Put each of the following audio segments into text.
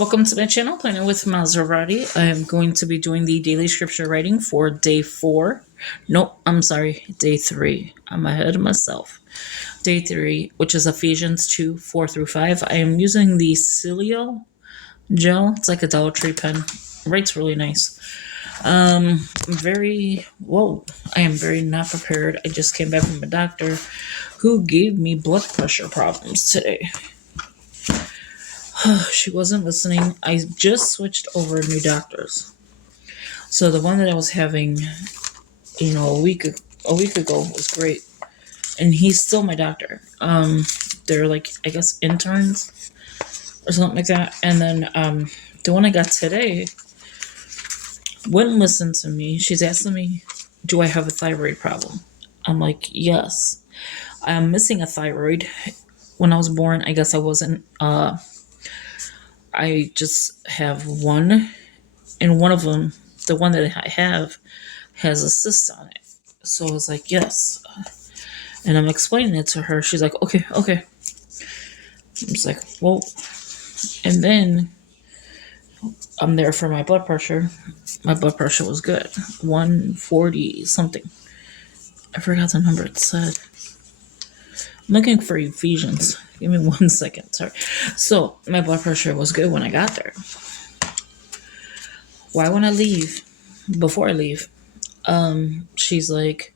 Welcome to my channel, Planning with Maserati. I am going to be doing the daily scripture writing for day 4. Nope, I'm sorry, day 3. I'm ahead of myself. Day 3, which is Ephesians 2, 4 through 5. I am using the Cilio gel. It's like a Dollar Tree pen. It writes really nice. I am very not prepared. I just came back from a doctor who gave me blood pressure problems today. She wasn't listening. I just switched over new doctors. So the one that I was having, a week ago was great. And he's still my doctor. They're like, I guess, interns or something like that. And then the one I got today wouldn't listen to me. She's asking me, do I have a thyroid problem? I'm like, yes. I'm missing a thyroid. When I was born, I guess I wasn't, I just have one, and one of them, the one that I have, has a cyst on it. So I was like, yes. And I'm explaining it to her. She's like, okay. I'm just like, well. And then I'm there for my blood pressure. My blood pressure was good. 140 something. I forgot the number it said. I'm looking for Ephesians. Give me 1 second. Sorry. So my blood pressure was good when I got there. Why when I leave? Before I leave, she's like,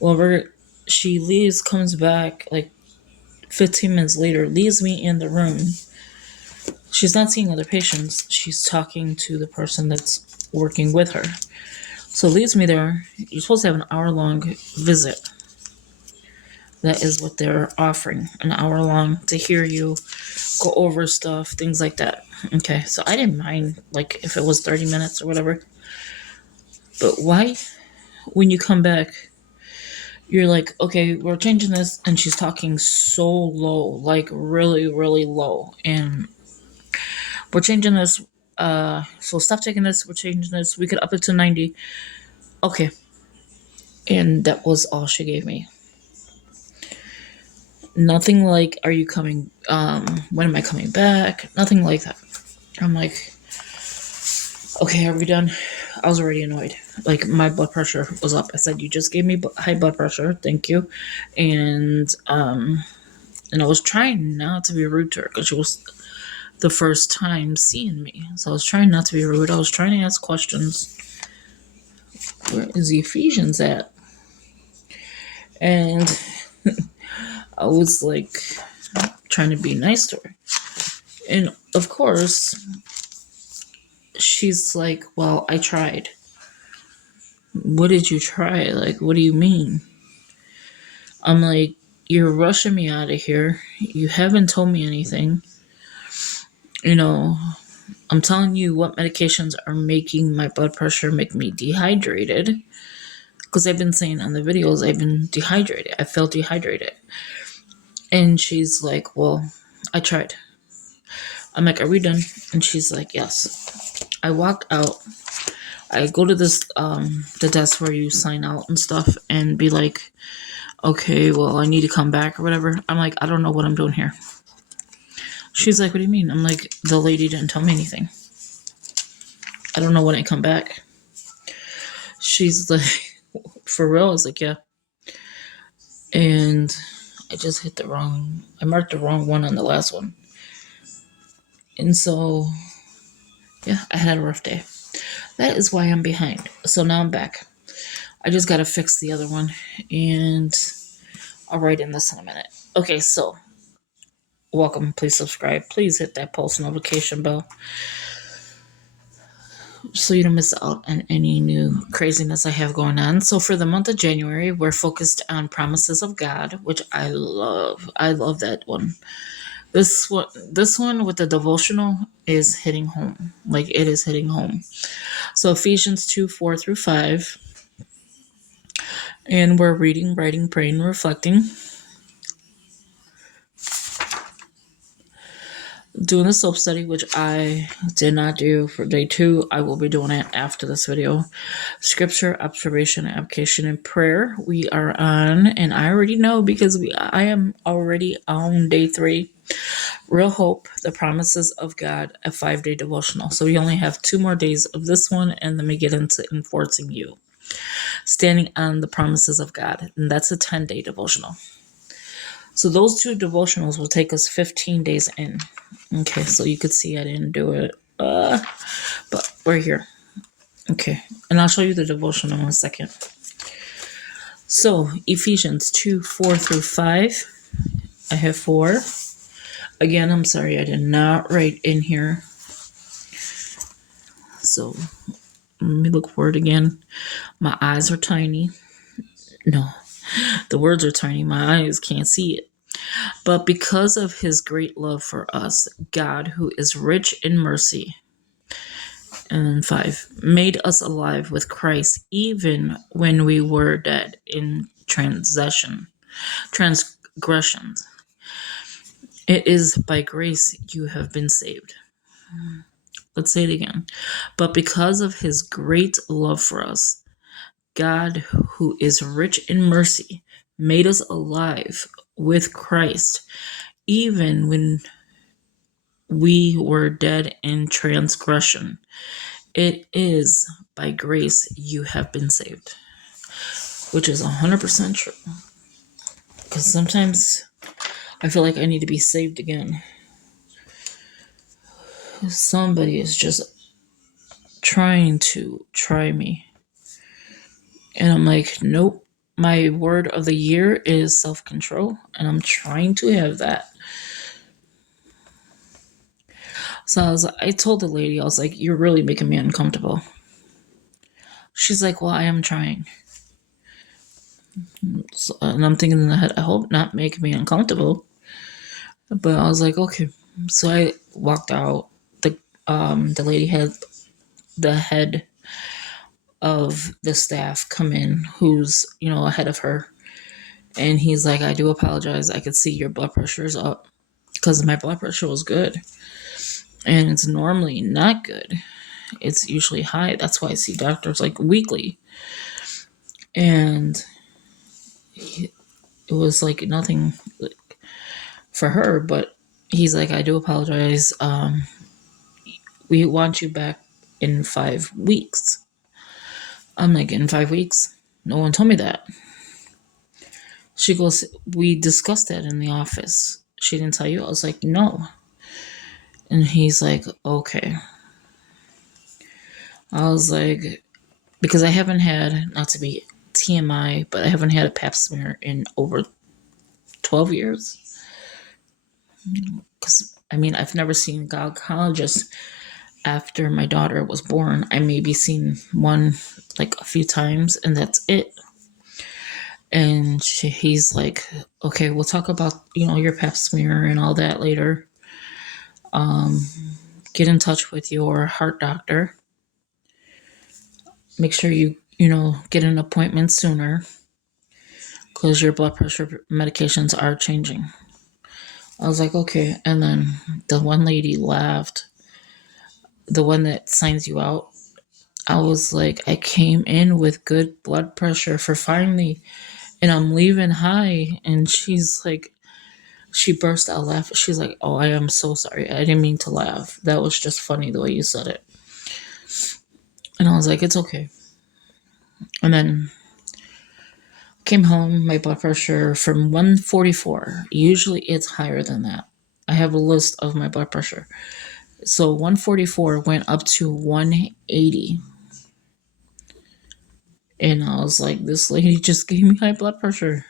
well, she leaves, comes back like 15 minutes later, leaves me in the room. She's not seeing other patients. She's talking to the person that's working with her. So leaves me there. You're supposed to have an hour-long visit. That is what they're offering, an hour long to hear you, go over stuff, things like that. Okay, so I didn't mind, like, if it was 30 minutes or whatever. But why, when you come back, you're like, okay, we're changing this, and she's talking so low, like really, really low, and we're changing this, so stop taking this, we're changing this, we could up it to 90. Okay. And that was all she gave me. Nothing like, are you coming, when am I coming back? Nothing like that. I'm like, okay, are we done? I was already annoyed. Like, my blood pressure was up. I said, you just gave me high blood pressure. Thank you. And I was trying not to be rude to her because she was the first time seeing me. So I was trying not to be rude. I was trying to ask questions. Where is Ephesians at? And I was like trying to be nice to her. And of course, she's like, well, I tried. What did you try? Like, what do you mean? I'm like, you're rushing me out of here. You haven't told me anything. I'm telling you what medications are making my blood pressure make me dehydrated. Because I've been saying on the videos, I've been dehydrated. I felt dehydrated. And she's like, well, I tried. I'm like, are we done? And she's like, yes. I walked out. I go to this, the desk where you sign out and stuff and be like, okay, well, I need to come back or whatever. I'm like, I don't know what I'm doing here. She's like, what do you mean? I'm like, the lady didn't tell me anything. I don't know when I come back. She's like, for real? I was like, yeah. And I just I marked the wrong one on the last one. And so, yeah, I had a rough day. That is why I'm behind. So now I'm back. I just gotta fix the other one, and I'll write in this in a minute. Okay, so welcome. Please subscribe. Please hit that post notification bell so you don't miss out on any new craziness I have going on. So for the month of January, we're focused on promises of God, which I love. I love that one. This one with the devotional is hitting home. Like, it is hitting home. So Ephesians 2, 4 through 5. And we're reading, writing, praying, reflecting. doing the soap study, which I did not do for day 2. I will be doing it after this video. Scripture, observation, application, and prayer. We are on, and I already know because I am already on day 3. Real hope, the promises of God, a 5-day devotional. So we only have 2 more days of this one, and then we get into enforcing you. Standing on the promises of God, and that's a 10-day devotional. So those 2 devotionals will take us 15 days in. Okay, so you could see I didn't do it, but we're here. Okay, and I'll show you the devotional in a second. So Ephesians 2:4-5. I have 4. Again, I'm sorry I did not write in here. So let me look for it again. My eyes are tiny. No, the words are tiny. My eyes can't see it. But because of his great love for us, God, who is rich in mercy, and then 5, made us alive with Christ even when we were dead in transgressions. It is by grace you have been saved. Let's say it again. But because of his great love for us, God, who is rich in mercy, made us alive with Christ even when we were dead in transgression. It is by grace you have been saved. Which is 100% true. Because sometimes I feel like I need to be saved again. Somebody is just trying to try me. And I'm like, nope. My word of the year is self-control. And I'm trying to have that. So I told the lady, I was like, you're really making me uncomfortable. She's like, well, I am trying. So, and I'm thinking in the head, I hope not make me uncomfortable. But I was like, okay. So I walked out. The lady had the head of the staff come in, who's, ahead of her. And he's like, I do apologize. I could see your blood pressure is up. Because my blood pressure was good. And it's normally not good. It's usually high. That's why I see doctors like weekly. And it was like nothing for her, but he's like, I do apologize. We want you back in 5 weeks. I'm like, in 5 weeks? No one told me that. She goes, we discussed that in the office. She didn't tell you? I was like, no. And he's like, okay. I was like, because I haven't had, not to be TMI, but I haven't had a pap smear in over 12 years. Because, I've never seen a gynecologist after my daughter was born. I maybe seen one like a few times, and that's it. And he's like, okay, we'll talk about, your pap smear and all that later. Get in touch with your heart doctor. Make sure you get an appointment sooner because your blood pressure medications are changing. I was like, okay. And then the one lady laughed. The one that signs you out. I was like, I came in with good blood pressure for finally, and I'm leaving high. And she's like, she burst out laughing. She's like, oh, I am so sorry. I didn't mean to laugh. That was just funny the way you said it. And I was like, it's okay. And then came home, my blood pressure from 144. Usually it's higher than that. I have a list of my blood pressure. So 144 went up to 180. And I was like, this lady just gave me high blood pressure.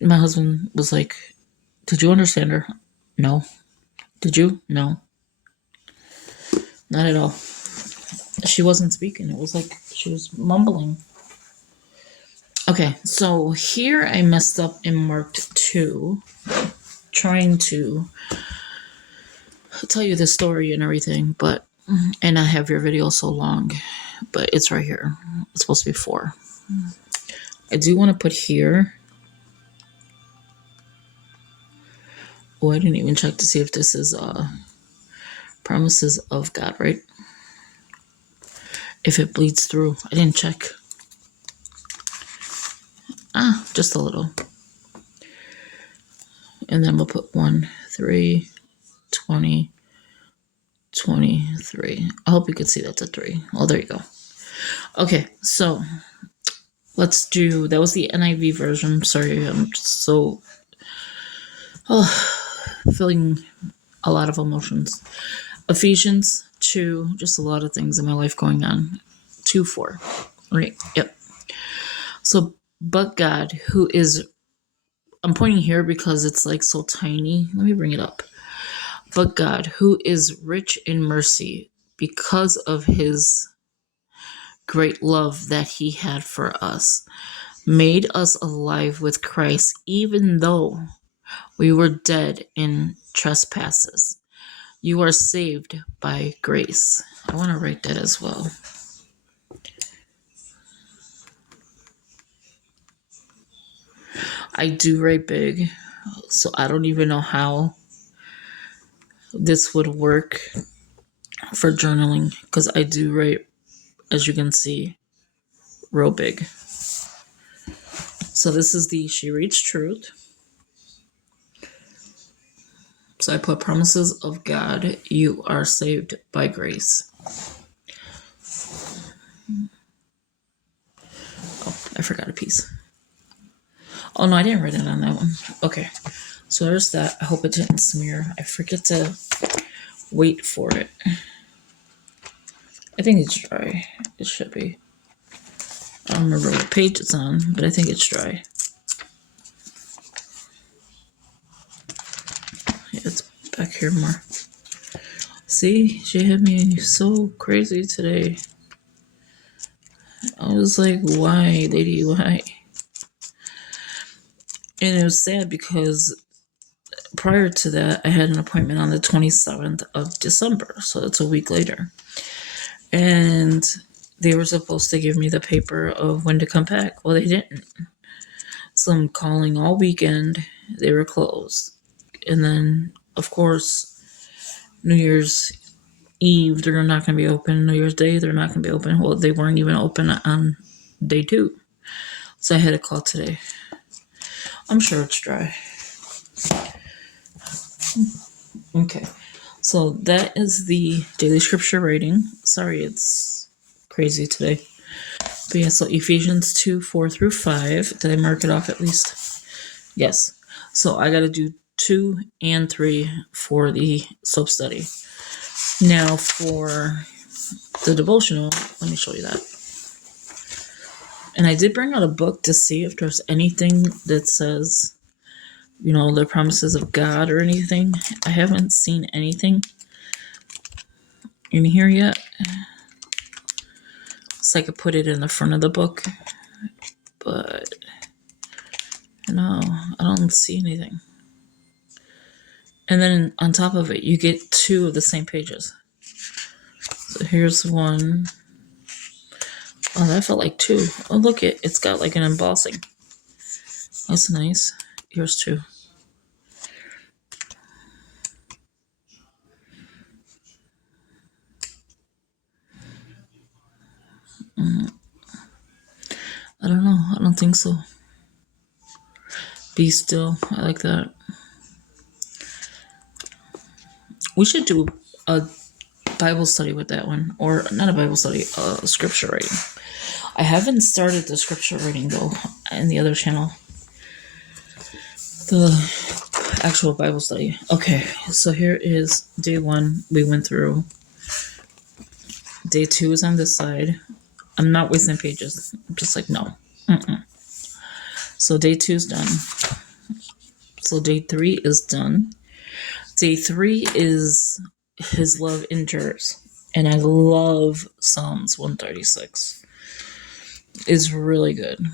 My husband was like, did you understand her? No. Did you? No. Not at all. She wasn't speaking. It was like she was mumbling. Okay, so here I messed up and marked 2, trying to tell you the story and everything, and I have your video so long, but it's right here. It's supposed to be 4. I do want to put here Oh, I didn't even check to see if this is promises of God, right? If it bleeds through. I didn't check. Just a little. And then we'll put 1, 3, 20, 23. I hope you could see that's a 3. Oh, there you go. Okay, so let's do, that was the NIV version. Sorry, I'm just so feeling a lot of emotions. Ephesians 2, just a lot of things in my life going on. 2:4. Right? Yep. So, but God, who is, I'm pointing here because it's like so tiny. Let me bring it up. But God, who is rich in mercy because of his great love that he had for us, made us alive with Christ, even though we were dead in trespasses. You are saved by grace. I want to write that as well. I do write big, so I don't even know how this would work for journaling, because I do write, as you can see, real big. So this is the She Reads Truth. So I put promises of God, you are saved by grace. Oh, I forgot a piece. Oh no, I didn't write it on that one. Okay, so there's that. I hope it didn't smear. I forget to wait for it. I think it's dry. It should be. I don't remember what page it's on, but I think it's dry. Yeah, it's back here more. See, she had me so crazy today. I was like, why, lady, why? And it was sad because prior to that, I had an appointment on the 27th of December, so it's a week later. And they were supposed to give me the paper of when to come back. Well, they didn't. So I'm calling all weekend. They were closed. And then, of course, New Year's Eve, they're not going to be open. New Year's Day, they're not going to be open. Well, they weren't even open on day 2. So I had to call today. I'm sure it's dry. Okay. So that is the daily scripture reading. Sorry, it's crazy today. But yeah, so Ephesians 2, 4 through 5. Did I mark it off at least? Yes. So I got to do 2 and 3 for the soap study. Now for the devotional, let me show you that. And I did bring out a book to see if there's anything that says, the promises of God or anything. I haven't seen anything in here yet. So I could put it in the front of the book. But no, I don't see anything. And then on top of it, you get 2 of the same pages. So here's one. Oh, that felt like 2. Oh, look, it's got like an embossing. That's nice. Here's 2. I don't know. I don't think so. Be still. I like that. We should do a Bible study with that one. Or not a Bible study, a scripture reading. I haven't started the scripture reading, though, in the other channel. The actual Bible study. Okay, so here is day 1 we went through. Day 2 is on this side. I'm not wasting pages. I'm just like, no. So day 2 is done. So day 3 is done. Day 3 is His love endures. And I love Psalms 136. It's really good.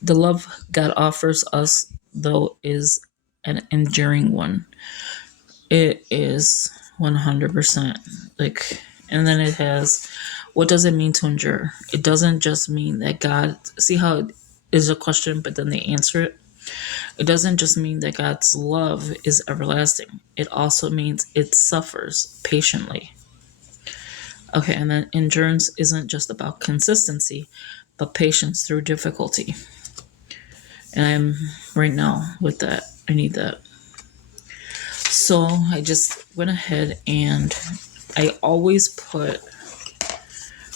The love God offers us, though, is an enduring one. It is 100%. And then it has, what does it mean to endure? It doesn't just mean that God, see how it is a question, but then they answer it? It doesn't just mean that God's love is everlasting, it also means it suffers patiently. Okay, and then endurance isn't just about consistency, but patience through difficulty. And I'm right now with that. I need that. So I just went ahead and I always put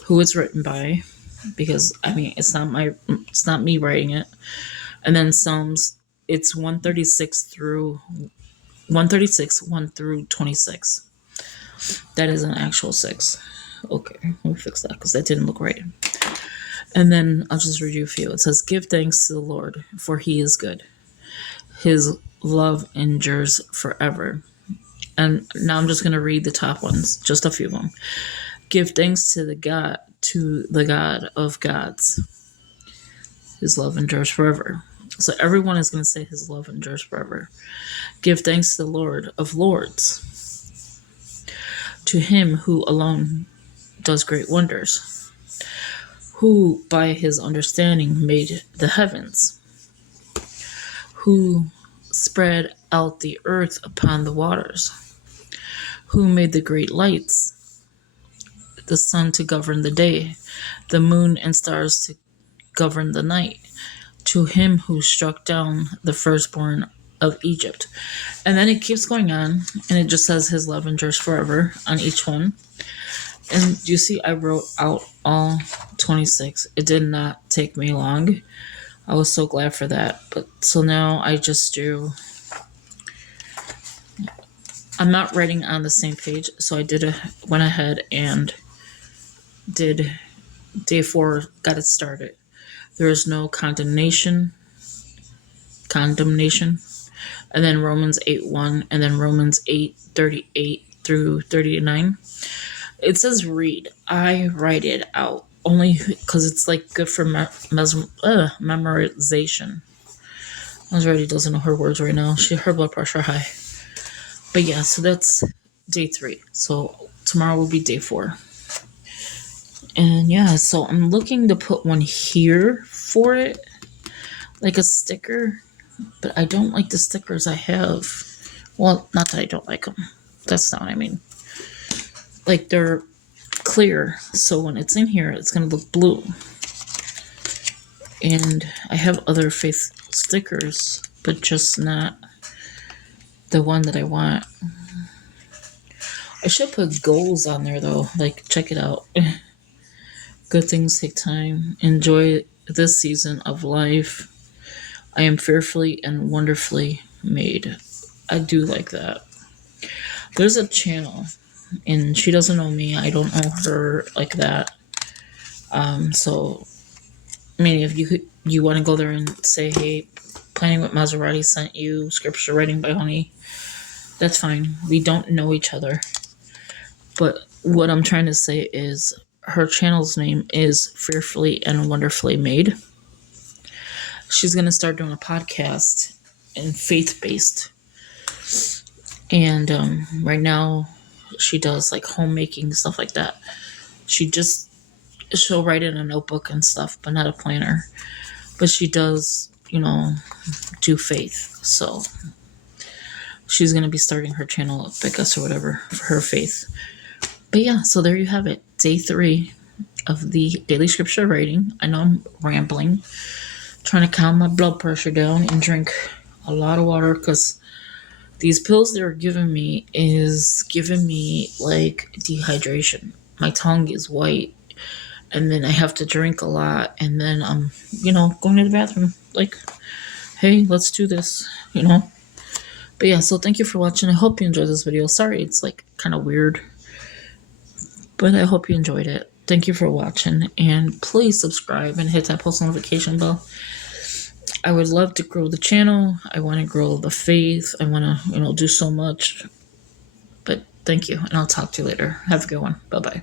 who it's written by, because I mean it's not me writing it. And then Psalms, it's 136 1 through 26. That is an actual 6. Okay, let me fix that because that didn't look right. And then I'll just read you a few. It says, "Give thanks to the Lord, for he is good. His love endures forever." And now I'm just going to read the top ones, just a few of them. "Give thanks to the God of gods. His love endures forever." So everyone is going to say his love endures forever. "Give thanks to the Lord of lords. To him who alone does great wonders, who by his understanding made the heavens, who spread out the earth upon the waters, who made the great lights, the sun to govern the day, the moon and stars to govern the night, to him who struck down the firstborn of Egypt." And then it keeps going on, and it just says his love endures forever on each one. And you see, I wrote out all 26. It did not take me long. I was so glad for that. But so now I just do. I'm not writing on the same page, so I went ahead and did day 4, got it started. There is no condemnation, and then Romans 8:1, and then Romans 8:38 through 39. It says read. I write it out only because it's like good for memorization. Maserati doesn't know her words right now. Her blood pressure high. But yeah, so that's day 3. So tomorrow will be day 4. And yeah, so I'm looking to put one here for it, like a sticker. But I don't like the stickers I have. Well, not that I don't like them. That's not what I mean. Like, they're clear, so when it's in here, it's going to look blue. And I have other faith stickers, but just not the one that I want. I should put goals on there, though. Like, check it out. Good things take time. Enjoy this season of life. I am fearfully and wonderfully made. I do like that. There's a channel, and she doesn't know me. I don't know her like that. So, I mean, if you want to go there and say, "Hey, Planning with Maserati sent you scripture writing by Honey," that's fine. We don't know each other. But what I'm trying to say is her channel's name is Fearfully and Wonderfully Made. She's going to start doing a podcast and faith-based. And right now, she does like homemaking, stuff like that. She'll write in a notebook and stuff, but not a planner. But she does, do faith. So she's going to be starting her channel up, I guess, or whatever, for her faith. But yeah, so there you have it. Day 3 of the daily scripture writing. I know I'm rambling. Trying to calm my blood pressure down and drink a lot of water, because these pills they're giving me is giving me like dehydration. My tongue is white, and then I have to drink a lot, and then I'm, going to the bathroom like, hey, let's do this, But yeah, so thank you for watching. I hope you enjoyed this video. Sorry, it's like kind of weird, but I hope you enjoyed it. Thank you for watching, and please subscribe and hit that post notification bell. I would love to grow the channel. I want to grow the faith. I want to, do so much. But thank you, and I'll talk to you later. Have a good one. Bye-bye.